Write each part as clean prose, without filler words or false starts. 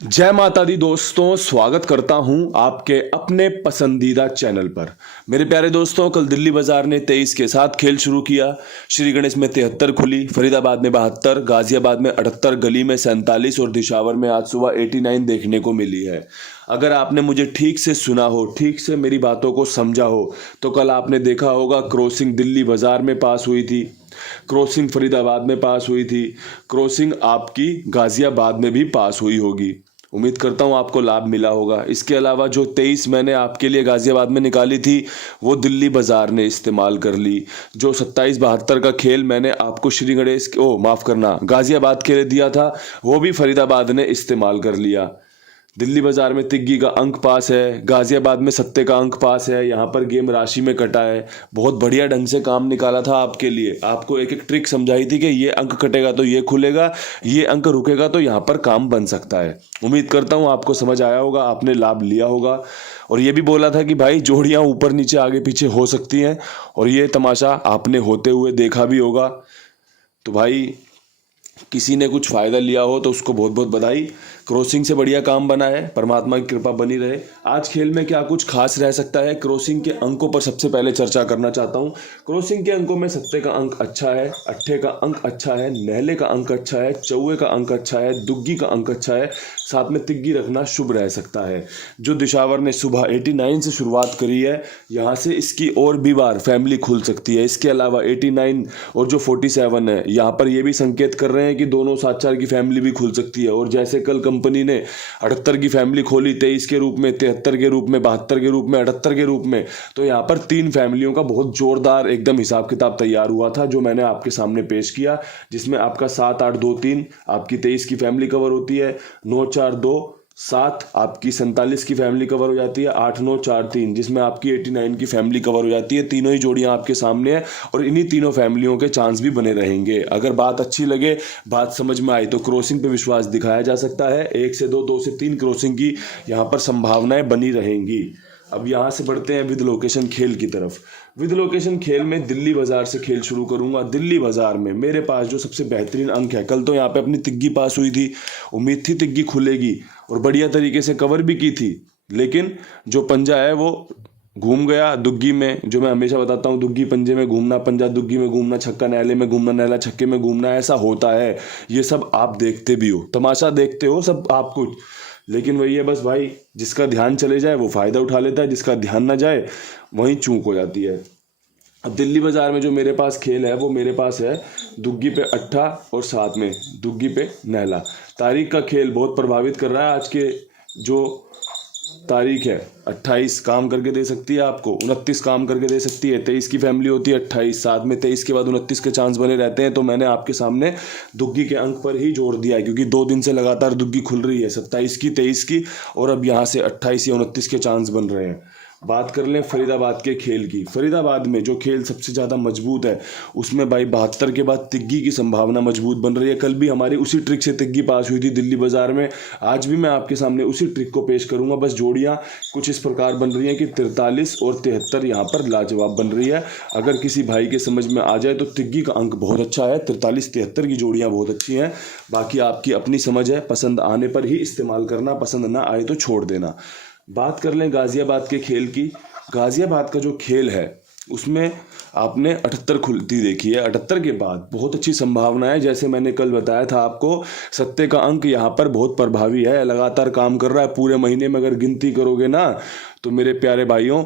जय माता दी दोस्तों, स्वागत करता हूं आपके अपने पसंदीदा चैनल पर। मेरे प्यारे दोस्तों, कल दिल्ली बाजार ने 23 के साथ खेल शुरू किया। श्री गणेश में 73 खुली, फरीदाबाद में 72, गाजियाबाद में 78, गली में 47 और दिशावर में आज सुबह 89 देखने को मिली है। अगर आपने मुझे ठीक से सुना हो, ठीक से मेरी बातों को समझा हो, तो कल आपने देखा होगा क्रॉसिंग दिल्ली बाजार में पास हुई थी, क्रॉसिंग फरीदाबाद में पास हुई थी, क्रॉसिंग आपकी गाजियाबाद में भी पास हुई होगी। उम्मीद करता हूँ आपको लाभ मिला होगा। इसके अलावा जो 23 मैंने आपके लिए गाजियाबाद में निकाली थी वो दिल्ली बाजार ने इस्तेमाल कर ली। जो 27-72 का खेल मैंने आपको श्री गणेश माफ़ करना, गाजियाबाद के लिए दिया था, वो भी फरीदाबाद ने इस्तेमाल कर लिया। दिल्ली बाजार में तिग्गी का अंक पास है, गाजियाबाद में सत्ते का अंक पास है। यहाँ पर गेम राशि में कटा है। बहुत बढ़िया ढंग से काम निकाला था आपके लिए। आपको एक एक ट्रिक समझाई थी कि ये अंक कटेगा तो ये खुलेगा, ये अंक रुकेगा तो यहाँ पर काम बन सकता है। उम्मीद करता हूँ आपको समझ आया होगा, आपने लाभ लिया होगा। और ये भी बोला था कि भाई जोड़ियाँ ऊपर नीचे आगे पीछे हो सकती हैं, और ये तमाशा आपने होते हुए देखा भी होगा। तो भाई किसी ने कुछ फ़ायदा लिया हो तो उसको बहुत बहुत बधाई। क्रॉसिंग से बढ़िया काम बना है, परमात्मा की कृपा बनी रहे। आज खेल में क्या कुछ खास रह सकता है, क्रॉसिंग के अंकों पर सबसे पहले चर्चा करना चाहता हूँ। क्रॉसिंग के अंकों में सत्ते का अंक अच्छा है, अट्ठे का अंक अच्छा है, नहले का अंक अच्छा है, चौवे का अंक अच्छा है, दुग्गी का अंक अच्छा है, साथ में तिग्गी रखना शुभ रह सकता है। जो दिशावर ने सुबह 89 से शुरुआत करी है, यहाँ से इसकी और भी बार फैमिली खुल सकती है। इसके अलावा 89 और जो 47 है, यहाँ पर ये भी संकेत कर रहे हैं कि दोनों 7-4 की फैमिली भी खुल सकती है। और जैसे कल कंपनी ने 78 की फैमिली खोली, 23 के रूप में, 73 के रूप में, 72 के रूप में, 78 के रूप में, तो यहाँ पर 3 फैमिलियों का बहुत जोरदार एकदम हिसाब किताब तैयार हुआ था, जो मैंने आपके सामने पेश किया। जिसमें आपका 7-8-2-3 आपकी 23 की फैमिली कवर होती है, 9-4-2-7 आपकी 47 की फैमिली कवर हो जाती है, 8-9-4-3 जिसमें आपकी 89 की फैमिली कवर हो जाती है। तीनों ही जोड़ियां आपके सामने है और इन्हीं तीनों फैमिलियों के चांस भी बने रहेंगे। अगर बात अच्छी लगे, बात समझ में आई, तो क्रॉसिंग पे विश्वास दिखाया जा सकता है। 1 से 2, 2 से 3 क्रॉसिंग की यहाँ पर संभावनाएं बनी रहेंगी। अब यहाँ से बढ़ते हैं विद लोकेशन खेल की तरफ। विद लोकेशन खेल में दिल्ली बाजार से खेल शुरू करूंगा। दिल्ली बाजार में मेरे पास जो सबसे बेहतरीन अंक है, कल तो यहाँ पे अपनी तिग्गी पास हुई थी, उम्मीद थी तिग्गी खुलेगी और बढ़िया तरीके से कवर भी की थी, लेकिन जो पंजा है वो घूम गया दुग्गी में। जो मैं हमेशा बताता हूँ, दुग्गी पंजे में घूमना, पंजा दुग्गी में घूमना, छक्का नहले में घूमना, नहला छक्के में घूमना, ऐसा होता है। ये सब आप देखते भी हो, तमाशा देखते हो सब आप कुछ, लेकिन वही है बस भाई, जिसका ध्यान चले जाए वो फायदा उठा लेता है, जिसका ध्यान ना जाए वहीं चूक हो जाती है। अब दिल्ली बाजार में जो मेरे पास खेल है, वो मेरे पास है दुग्गी पे अट्ठा और साथ में दुग्गी पे नहला। तारीख का खेल बहुत प्रभावित कर रहा है। आज के जो तारीख है 28 काम करके दे सकती है आपको, 29 काम करके दे सकती है। 23 की फैमिली होती है 28, साथ में 23 के बाद 29 के चांस बने रहते हैं। तो मैंने आपके सामने दुग्गी के अंक पर ही जोड़ दिया है, क्योंकि 2 दिन से लगातार दुग्गी खुल रही है, 27 की, 23 की, और अब यहाँ से 28 या 29 के चांस बन रहे हैं। बात कर लें फरीदाबाद के खेल की। फरीदाबाद में जो खेल सबसे ज़्यादा मजबूत है, उसमें भाई 72 के बाद तिग्गी की संभावना मजबूत बन रही है। कल भी हमारी उसी ट्रिक से तिग्गी पास हुई थी दिल्ली बाजार में। आज भी मैं आपके सामने उसी ट्रिक को पेश करूंगा, बस जोड़ियां कुछ इस प्रकार बन रही हैं कि 43 और 73 यहाँ पर लाजवाब बन रही है। अगर किसी भाई के समझ में आ जाए तो तिग्गी का अंक बहुत अच्छा है, 43-73 की जोड़ियाँ बहुत अच्छी हैं। बाकी आपकी अपनी समझ है, पसंद आने पर ही इस्तेमाल करना, पसंद ना आए तो छोड़ देना। बात कर लें गाजियाबाद के खेल की। गाजियाबाद का जो खेल है उसमें आपने 78 खुलती देखी है। 78 के बाद बहुत अच्छी संभावना है। जैसे मैंने कल बताया था आपको, सत्ते का अंक यहाँ पर बहुत प्रभावी है, लगातार काम कर रहा है। पूरे महीने में अगर गिनती करोगे ना, तो मेरे प्यारे भाइयों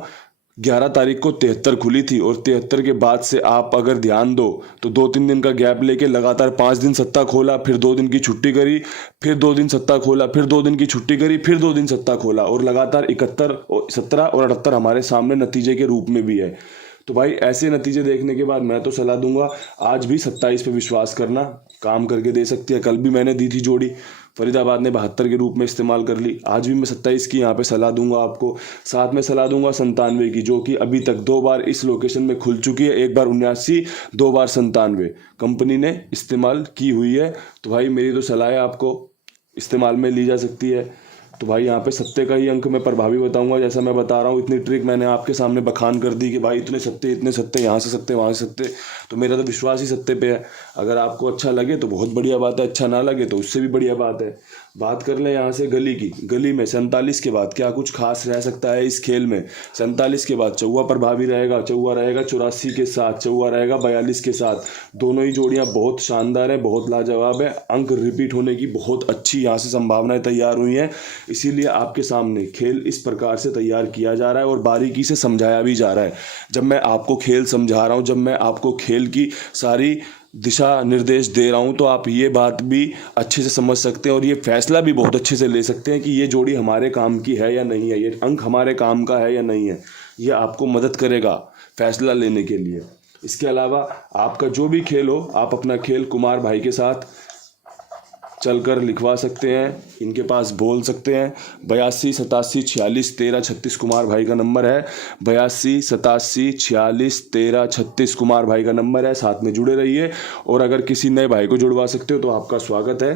11 तारीख को 73 खुली थी, और 73 के बाद से आप अगर ध्यान दो तो 2-3 दिन का गैप लेके लगातार 5 दिन सत्ता खोला, फिर 2 दिन की छुट्टी करी, फिर 2 दिन सत्ता खोला, फिर 2 दिन की छुट्टी करी, फिर 2 दिन सत्ता खोला, और लगातार 71 और 17 और 78 हमारे सामने नतीजे के रूप में भी है। तो भाई ऐसे नतीजे देखने के बाद मैं तो सलाह दूंगा, आज भी 27 पे विश्वास करना, काम करके दे सकती है। कल भी मैंने दी थी जोड़ी, फरीदाबाद ने 72 के रूप में इस्तेमाल कर ली। आज भी मैं 27 की यहाँ पे सलाह दूंगा आपको। साथ में सलाह दूंगा 97 की, जो कि अभी तक 2 बार इस लोकेशन में खुल चुकी है। 1 बार 79, 2 बार 97 कंपनी ने इस्तेमाल की हुई है। तो भाई मेरी तो सलाह है, आपको इस्तेमाल में ली जा सकती है। तो भाई यहाँ पे सत्ते का ही अंक मैं प्रभावी बताऊंगा। जैसा मैं बता रहा हूँ इतनी ट्रिक मैंने आपके सामने बखान कर दी कि भाई इतने सत्ते, यहाँ से सत्ते, वहाँ से सत्ते, तो मेरा तो विश्वास ही सत्ते पे है। अगर आपको अच्छा लगे तो बहुत बढ़िया बात है, अच्छा ना लगे तो उससे भी बढ़िया बात है। बात कर ले यहाँ से गली की। गली में 47 के बाद क्या कुछ खास रह सकता है इस खेल में। 47 के बाद चौवा प्रभावी रहेगा, चौवा रहेगा 84 के साथ, चौवा रहेगा 42 के साथ। दोनों ही जोड़ियाँ बहुत शानदार है, बहुत लाजवाब है। अंक रिपीट होने की बहुत अच्छी यहाँ से संभावनाएं तैयार हुई हैं। इसीलिए आपके सामने खेल इस प्रकार से तैयार किया जा रहा है और बारीकी से समझाया भी जा रहा है। जब मैं आपको खेल समझा रहा हूँ, जब मैं आपको खेल की सारी दिशा निर्देश दे रहा हूँ, तो आप ये बात भी अच्छे से समझ सकते हैं और ये फैसला भी बहुत अच्छे से ले सकते हैं कि ये जोड़ी हमारे काम की है या नहीं है, ये अंक हमारे काम का है या नहीं है। ये आपको मदद करेगा फैसला लेने के लिए। इसके अलावा आपका जो भी खेल हो, आप अपना खेल कुमार भाई के साथ चलकर लिखवा सकते हैं, इनके पास बोल सकते हैं। 82 87 46 13 36 कुमार भाई का नंबर है। 82 87 46 13 36 कुमार भाई का नंबर है। साथ में जुड़े रहिए और अगर किसी नए भाई को जुड़वा सकते हो तो आपका स्वागत है।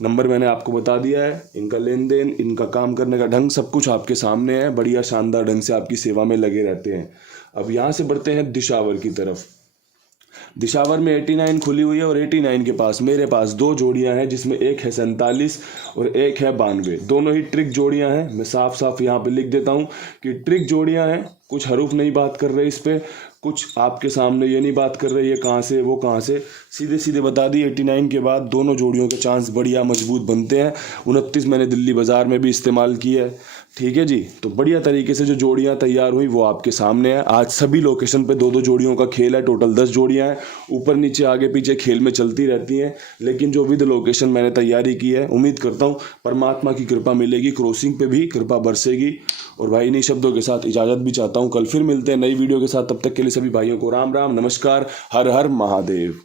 नंबर मैंने आपको बता दिया है। इनका लेन देन, इनका काम करने का ढंग, सब कुछ आपके सामने है। बढ़िया शानदार ढंग से आपकी सेवा में लगे रहते हैं। अब यहाँ से बढ़ते हैं दिशावर की तरफ। दिशावर में 89 खुली हुई है और 89 के पास मेरे पास दो जोड़ियां हैं, जिसमें एक है 47 और एक है 92। दोनों ही ट्रिक जोड़ियां हैं। मैं साफ साफ यहाँ पे लिख देता हूँ कि ट्रिक जोड़ियां हैं। कुछ हरूफ नहीं बात कर रहे इस पे, कुछ आपके सामने ये नहीं बात कर रहे ये कहाँ से वो कहाँ से, सीधे सीधे बता दी। 89 के बाद दोनों जोड़ियों के चांस बढ़िया मजबूत बनते हैं। 29 मैंने दिल्ली बाजार में भी इस्तेमाल की है। ठीक है जी, तो बढ़िया तरीके से जो जोड़ियां तैयार हुई वो आपके सामने है। आज सभी लोकेशन पे दो दो जोड़ियों का खेल है। टोटल 10 जोड़ियां हैं। ऊपर नीचे आगे पीछे खेल में चलती रहती हैं, लेकिन जो विद लोकेशन मैंने तैयारी की है, उम्मीद करता हूँ परमात्मा की कृपा मिलेगी, क्रॉसिंग पे भी कृपा बरसेगी। और भाई इन्हीं शब्दों के साथ इजाज़त भी चाहता हूँ। कल फिर मिलते हैं नई वीडियो के साथ। तब तक के लिए सभी भाइयों को राम राम, नमस्कार, हर हर महादेव।